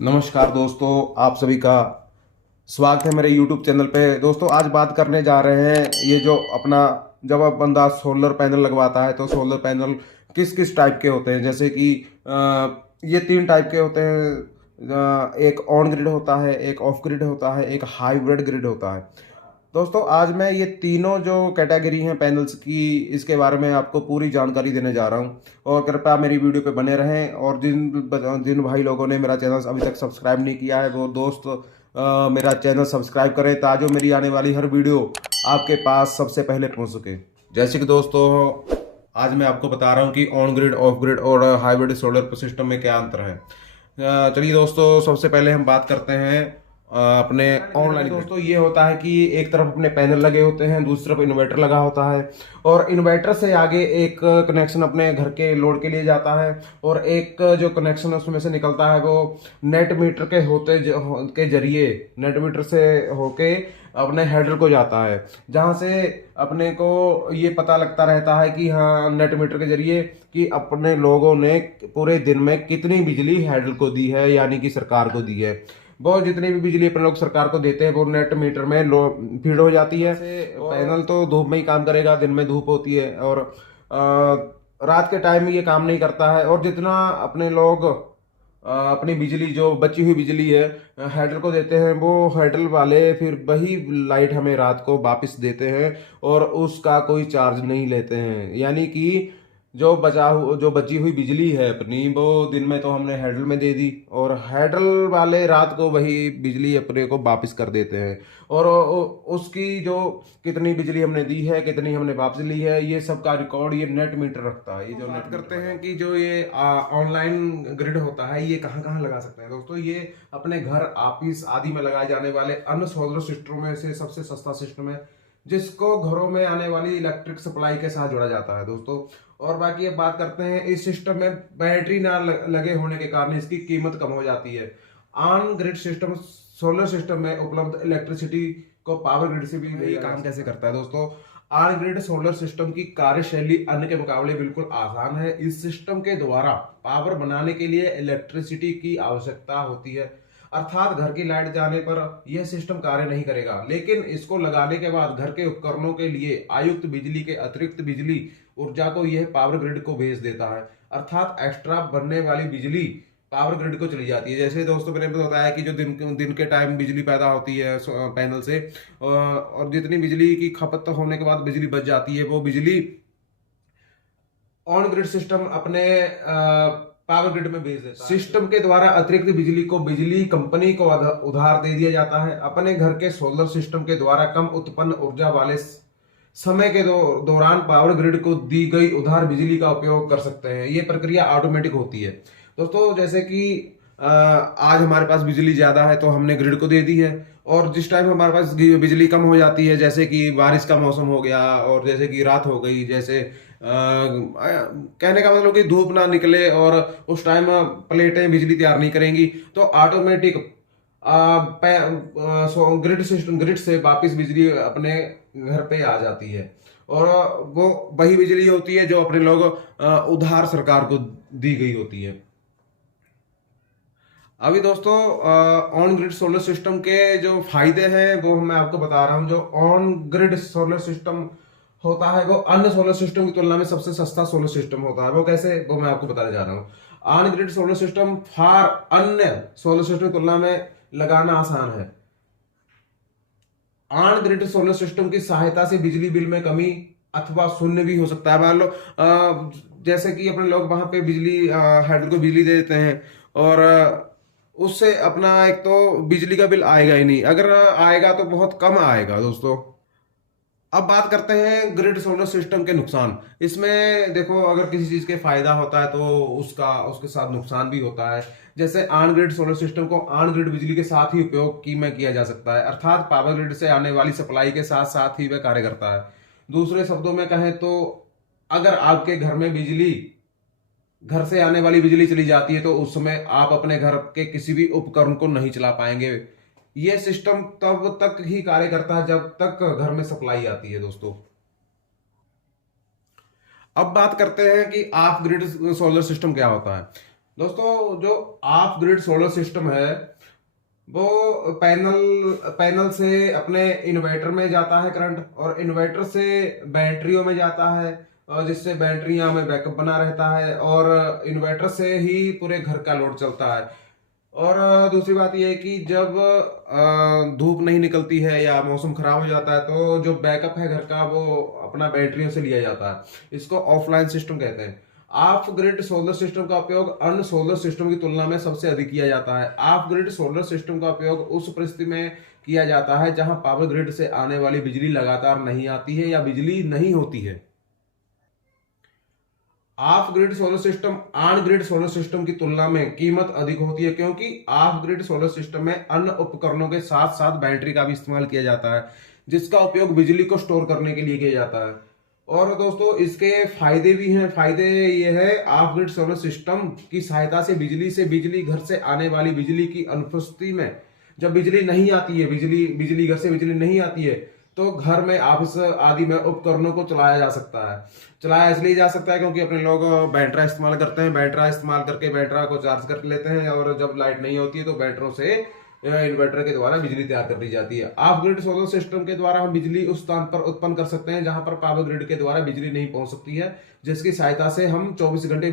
नमस्कार दोस्तों, आप सभी का स्वागत है मेरे YouTube चैनल पे। दोस्तों आज बात करने जा रहे हैं ये जो अपना जब अब बंदा सोलर पैनल लगवाता है तो सोलर पैनल किस किस टाइप के होते हैं। जैसे कि ये तीन टाइप के होते हैं। एक ऑन ग्रिड होता है, एक ऑफ ग्रिड होता है, एक हाइब्रिड ग्रिड होता है। दोस्तों आज मैं ये तीनों जो कैटेगरी हैं पैनल्स की, इसके बारे में आपको पूरी जानकारी देने जा रहा हूँ और कृपया मेरी वीडियो पे बने रहें। और जिन जिन भाई लोगों ने मेरा चैनल अभी तक सब्सक्राइब नहीं किया है वो दोस्त मेरा चैनल सब्सक्राइब करें ताकि मेरी आने वाली हर वीडियो आपके पास सबसे पहले पहुंच सके। जैसे कि दोस्तों आज मैं आपको बता रहा हूँ कि ऑन ग्रिड, ऑफ ग्रिड और हाइब्रिड सोलर सिस्टम में क्या अंतर है। चलिए दोस्तों, सबसे पहले हम बात करते हैं अपने ऑनलाइन। दोस्तों ये होता है कि एक तरफ अपने पैनल लगे होते हैं, दूसरी तरफ इन्वर्टर लगा होता है और इन्वर्टर से आगे एक कनेक्शन अपने घर के लोड के लिए जाता है और एक जो कनेक्शन उसमें से निकलता है वो नेट मीटर के जरिए नेट मीटर से होके अपने हेडर को जाता है, जहां से अपने को ये पता लगता रहता है कि हाँ नेट मीटर के जरिए कि अपने लोगों ने पूरे दिन में कितनी बिजली हेडर को दी है, यानी कि सरकार को दी है। वो जितनी भी बिजली अपने लोग सरकार को देते हैं वो नेट मीटर में फीड हो जाती है। पैनल तो धूप में ही काम करेगा, दिन में धूप होती है और रात के टाइम में ये काम नहीं करता है। और जितना अपने लोग अपनी बिजली जो बची हुई बिजली है हेडर को देते हैं, वो हेडर वाले फिर वही लाइट हमें रात को वापस देते हैं और उसका कोई चार्ज नहीं लेते हैं। यानी कि जो बची हुई बिजली है अपनी वो दिन में तो हमने हेडल में दे दी और हेडल वाले रात को वही बिजली अपने को वापस कर देते हैं। और उसकी जो कितनी बिजली हमने दी है, कितनी हमने वापस ली है, ये सब का रिकॉर्ड ये नेट मीटर रखता है। ये जो नेट करते हैं कि जो ये ऑनलाइन ग्रिड होता है ये कहाँ कहाँ लगा सकते हैं। दोस्तों ये अपने घर, ऑफिस आदि में लगाए जाने वाले अन्य सोलर सिस्टम में से सबसे सस्ता सिस्टम है, जिसको घरों में आने वाली इलेक्ट्रिक सप्लाई के साथ जोड़ा जाता है दोस्तों। और बाकी अब बात करते हैं इस सिस्टम में बैटरी ना लगे होने के कारण इसकी कीमत कम हो जाती है। On grid system solar system में उपलब्ध इलेक्ट्रिसिटी को पावर ग्रिड से भी काम कैसे करता है। दोस्तों ऑन ग्रिड सोलर सिस्टम की कार्यशैली अन्य के मुकाबले बिल्कुल आसान है। इस सिस्टम के द्वारा पावर बनाने के लिए इलेक्ट्रिसिटी की आवश्यकता होती है, अर्थात घर की लाइट जाने पर यह सिस्टम कार्य नहीं करेगा, लेकिन इसको लगाने के बाद घर के उपकरणों के लिए आयुक्त बिजली के अतिरिक्त बिजली ऊर्जा को यह पावर ग्रिड को भेज देता है, अर्थात एक्स्ट्रा बनने वाली बिजली पावर ग्रिड को चली जाती है। जैसे दोस्तों मैंने बताया कि जो दिन के टाइम बिजली पैदा होती है पैनल से और जितनी बिजली की खपत होने के बाद बिजली बच जाती है वो बिजली ऑन ग्रिड सिस्टम अपने पावर ग्रिड में भेज देता है। सिस्टम के द्वारा अतिरिक्त बिजली को बिजली कंपनी को उधार दे दिया जाता है। अपने घर के सोलर सिस्टम के द्वारा कम उत्पन्न ऊर्जा वाले समय के दौरान पावर ग्रिड को दी गई उधार बिजली का उपयोग कर सकते हैं। ये प्रक्रिया ऑटोमेटिक होती है दोस्तों। जैसे कि आज हमारे पास बिजली ज्यादा है तो हमने ग्रिड को दे दी है, और जिस टाइम हमारे पास बिजली कम हो जाती है, जैसे कि बारिश का मौसम हो गया और जैसे कि रात हो गई, जैसे कहने का मतलब कि धूप ना निकले और उस टाइम प्लेटें बिजली तैयार नहीं करेंगी तो ऑटोमेटिक ग्रिड से वापस बिजली अपने घर पे आ जाती है। और वो वही बिजली होती है जो अपने लोग उधार सरकार को दी गई होती है। अभी दोस्तों ऑन ग्रिड सोलर सिस्टम के जो फायदे हैं वो मैं आपको बता रहा हूं। जो ऑन ग्रिड सोलर सिस्टम होता है वो अन्य सोलर सिस्टम की तुलना में सबसे सस्ता सोलर सिस्टम होता है। वो कैसे, वो मैं आपको बताने जा रहा हूँ। ऑन ग्रिड सोलर सिस्टम फार अन्य सोलर सिस्टम की तुलना में लगाना आसान है। ऑन ग्रिड सोलर सिस्टम की सहायता से बिजली बिल में कमी अथवा शून्य भी हो सकता है। मान लो जैसे कि अपने लोग वहां पे बिजली हेडर को बिजली दे देते हैं और उससे अपना एक तो बिजली का बिल आएगा ही नहीं, अगर आएगा तो बहुत कम आएगा दोस्तों। अब बात करते हैं ग्रिड सोलर सिस्टम के नुकसान। इसमें देखो, अगर किसी चीज के फायदा होता है तो उसके साथ नुकसान भी होता है। जैसे ऑन ग्रिड सोलर सिस्टम को ऑन ग्रिड बिजली के साथ ही उपयोग में किया जा सकता है, अर्थात पावर ग्रिड से आने वाली सप्लाई के साथ साथ ही वह कार्य करता है। दूसरे शब्दों में कहें तो अगर आपके घर से आने वाली बिजली चली जाती है तो उस समय आप अपने घर के किसी भी उपकरण को नहीं चला पाएंगे। यह सिस्टम तब तक ही कार्य करता है जब तक घर में सप्लाई आती है दोस्तों। अब बात करते हैं कि ऑफ ग्रिड सोलर सिस्टम क्या होता है। दोस्तों जो ऑफ ग्रिड सोलर सिस्टम है वो पैनल से अपने इन्वर्टर में जाता है करंट, और इन्वर्टर से बैटरियों में जाता है, और जिससे बैटरियां में बैकअप बना रहता है, और इन्वर्टर से ही पूरे घर का लोड चलता है। और दूसरी बात यह है कि जब धूप नहीं निकलती है या मौसम खराब हो जाता है तो जो बैकअप है घर का वो अपना बैटरियों से लिया जाता है। इसको ऑफलाइन सिस्टम कहते हैं। ऑफ ग्रिड सोलर सिस्टम का उपयोग अन्य सोलर सिस्टम की तुलना में सबसे अधिक किया जाता है। ऑफ ग्रिड सोलर सिस्टम का उपयोग उस परिस्थिति में किया जाता है जहां पावर ग्रिड से आने वाली बिजली लगातार नहीं आती है या बिजली नहीं होती है। Of grid solar system on grid solar system की तुलना में कीमत अधिक होती है, क्योंकि ऑफ ग्रिड सोलर सिस्टम में अन्य उपकरणों के साथ साथ बैटरी का भी इस्तेमाल किया जाता है, जिसका उपयोग बिजली को स्टोर करने के लिए किया जाता है। और दोस्तों इसके फायदे भी हैं। फायदे ये है, ऑफ ग्रिड सोलर सिस्टम की सहायता से बिजली घर से आने वाली बिजली की अनुपस्थिति में, जब बिजली नहीं आती है, बिजली घर से बिजली नहीं आती है, तो घर में ऑफिस आदि में उपकरणों को चलाया जा सकता है। चलाया इसलिए जा सकता है क्योंकि अपने लोग बैटरा इस्तेमाल करते हैं, बैटरा इस्तेमाल करके बैटरा को चार्ज कर लेते हैं, और जब लाइट नहीं होती है तो बैटरों से इन्वर्टर के द्वारा बिजली तैयार कर दी जाती है। ऑफ ग्रिड सोलर सिस्टम के द्वारा हम बिजली उस स्थान पर उत्पन्न कर सकते हैं जहां पर पावर ग्रिड के द्वारा बिजली नहीं पहुंच सकती है, जिसकी सहायता से हम 24 घंटे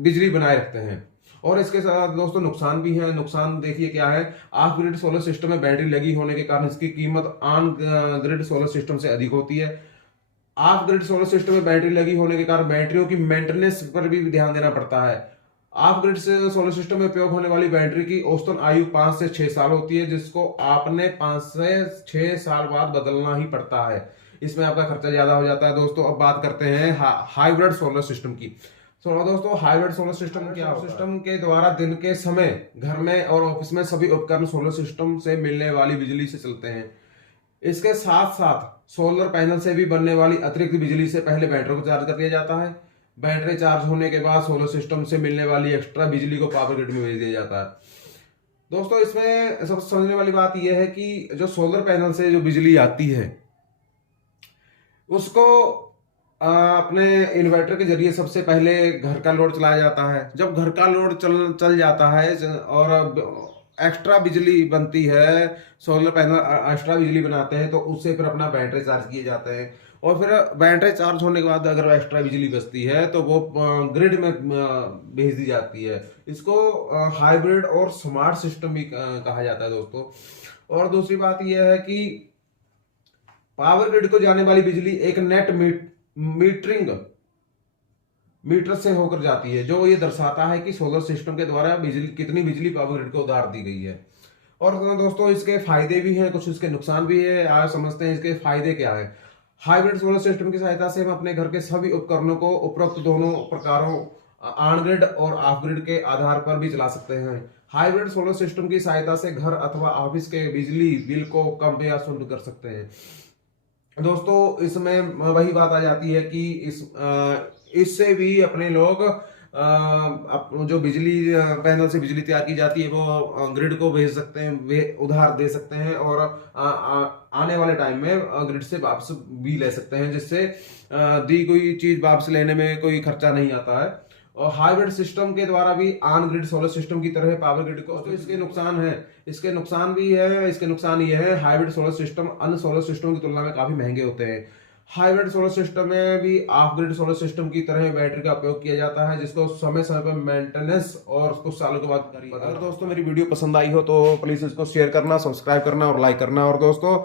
बिजली बनाए रखते हैं। और इसके साथ दोस्तों नुकसान भी है। नुकसान देखिए क्या है। ऑफ ग्रिड सोलर सिस्टम में बैटरी लगी होने के कारण इसकी कीमत ऑन ग्रिड सोलर सिस्टम से अधिक होती है। ऑफ ग्रिड सोलर सिस्टम में बैटरी लगी होने के कारण बैटरियों की मेंटेनेंस पर भी ध्यान देना पड़ता है। ऑफ ग्रिड से सोलर सिस्टम में उपयोग होने वाली बैटरी की औसतन आयु 5 से 6 साल होती है, जिसको आपने 5 से 6 साल बाद बदलना ही पड़ता है। इसमें आपका खर्चा ज्यादा हो जाता है। दोस्तों अब बात करते हैं हाइब्रिड सोलर सिस्टम की। दोस्तों हाइब्रिड सोलर सिस्टम क्या होता है? सिस्टम के द्वारा दिन के समय घर में और ऑफिस में सभी उपकरण सोलर सिस्टम से मिलने वाली बिजली से चलते हैं। इसके साथ साथ सोलर पैनल से भी बनने वाली अतिरिक्त बिजली से पहले बैटरी को चार्ज कर दिया जाता है। बैटरी चार्ज होने के बाद सोलर सिस्टम से मिलने वाली एक्स्ट्रा बिजली को पावर ग्रिड में भेज दिया जाता है। दोस्तों इसमें सबसे समझने वाली बात यह है कि जो सोलर पैनल से जो बिजली आती है उसको अपने इन्वर्टर के जरिए सबसे पहले घर का लोड चलाया जाता है। जब घर का लोड चल जाता है और एक्स्ट्रा बिजली बनती है, सोलर पैनल एक्स्ट्रा बिजली बनाते हैं, तो उससे फिर अपना बैटरी चार्ज किए जाते हैं, और फिर बैटरी चार्ज होने के बाद अगर एक्स्ट्रा बिजली बचती है तो वो ग्रिड में भेज दी जाती है। इसको हाइब्रिड और स्मार्ट सिस्टम भी कहा जाता है दोस्तों। और दूसरी बात यह है कि पावर ग्रिड को जाने वाली बिजली एक नेट मीटरिंग मीटर से होकर जाती है, जो ये दर्शाता है कि सोलर सिस्टम के द्वारा कितनी बिजली पावर ग्रिड को उधार दी गई है। और दोस्तों इसके फायदे भी हैं, कुछ इसके नुकसान भी है। आज समझते हैं इसके फायदे क्या है। हाइब्रिड सोलर सिस्टम की सहायता से हम अपने घर के सभी उपकरणों को उपरोक्त दोनों प्रकारों ऑन ग्रिड और ऑफ ग्रिड के आधार पर भी चला सकते हैं। हाइब्रिड सोलर सिस्टम की सहायता से घर अथवा ऑफिस के बिजली बिल को कम या शून्य कर सकते हैं। दोस्तों इसमें वही बात आ जाती है कि इससे भी अपने लोग जो बिजली पैनल से बिजली तैयार की जाती है वो ग्रिड को भेज सकते हैं, वे उधार दे सकते हैं, और आने वाले टाइम में ग्रिड से वापस भी ले सकते हैं, जिससे दी कोई चीज वापस लेने में कोई खर्चा नहीं आता है। और हाइब्रिड सिस्टम के द्वारा भी ऑन ग्रिड सोलर सिस्टम की तरह पावर ग्रिड को, तो इसके नुकसान है, इसके नुकसान भी है। इसके नुकसान ये है, हाइब्रिड सोलर सिस्टम अन्य सोलर सिस्टम की तुलना में काफी महंगे होते हैं। हाइब्रिड सोलर सिस्टम में भी ऑफ ग्रिड सोलर सिस्टम की तरह बैटरी का उपयोग किया जाता है, जिसको समय समय पर मेंटेनेंस और कुछ सालों के बाद करिए। अगर दोस्तों मेरी वीडियो पसंद आई हो तो प्लीज इसको शेयर करना, सब्सक्राइब करना और लाइक करना। और दोस्तों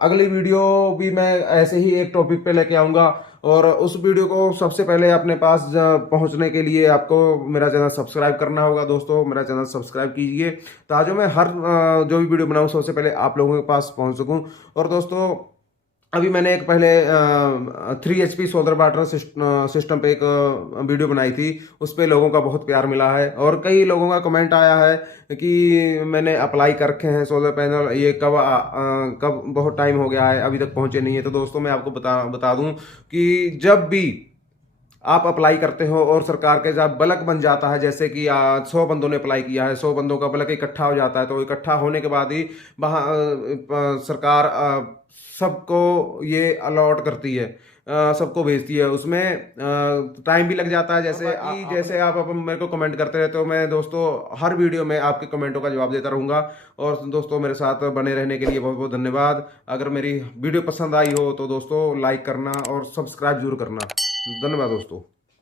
अगली वीडियो भी मैं ऐसे ही एक टॉपिक पे लेके आऊंगा, और उस वीडियो को सबसे पहले अपने पास पहुंचने के लिए आपको मेरा चैनल सब्सक्राइब करना होगा। दोस्तों मेरा चैनल सब्सक्राइब कीजिए ताकि मैं हर जो भी वीडियो बनाऊं सबसे पहले आप लोगों के पास पहुंच सकूं। और दोस्तों अभी मैंने एक पहले 3 HP सोलर वाटर सिस्टम पे एक वीडियो बनाई थी, उस पे लोगों का बहुत प्यार मिला है, और कई लोगों का कमेंट आया है कि मैंने अप्लाई कर रखे हैं सोलर पैनल, ये कब बहुत टाइम हो गया है अभी तक पहुंचे नहीं है। तो दोस्तों मैं आपको बता दूं कि जब भी आप अप्लाई करते हो और सरकार के जब बल्क बन जाता है, जैसे कि 100 बंदों ने अप्लाई किया है, 100 बंदों का बल्क इकट्ठा हो जाता है, तो इकट्ठा होने के बाद ही वहाँ सरकार सबको ये अलॉट करती है, सबको भेजती है। उसमें टाइम भी लग जाता है। जैसे आप मेरे को कमेंट करते रहते हो, मैं दोस्तों हर वीडियो में आपके कमेंटों का जवाब देता रहूँगा। और दोस्तों मेरे साथ बने रहने के लिए बहुत बहुत धन्यवाद। अगर मेरी वीडियो पसंद आई हो तो दोस्तों लाइक करना और सब्सक्राइब जरूर करना। धन्यवाद दोस्तों।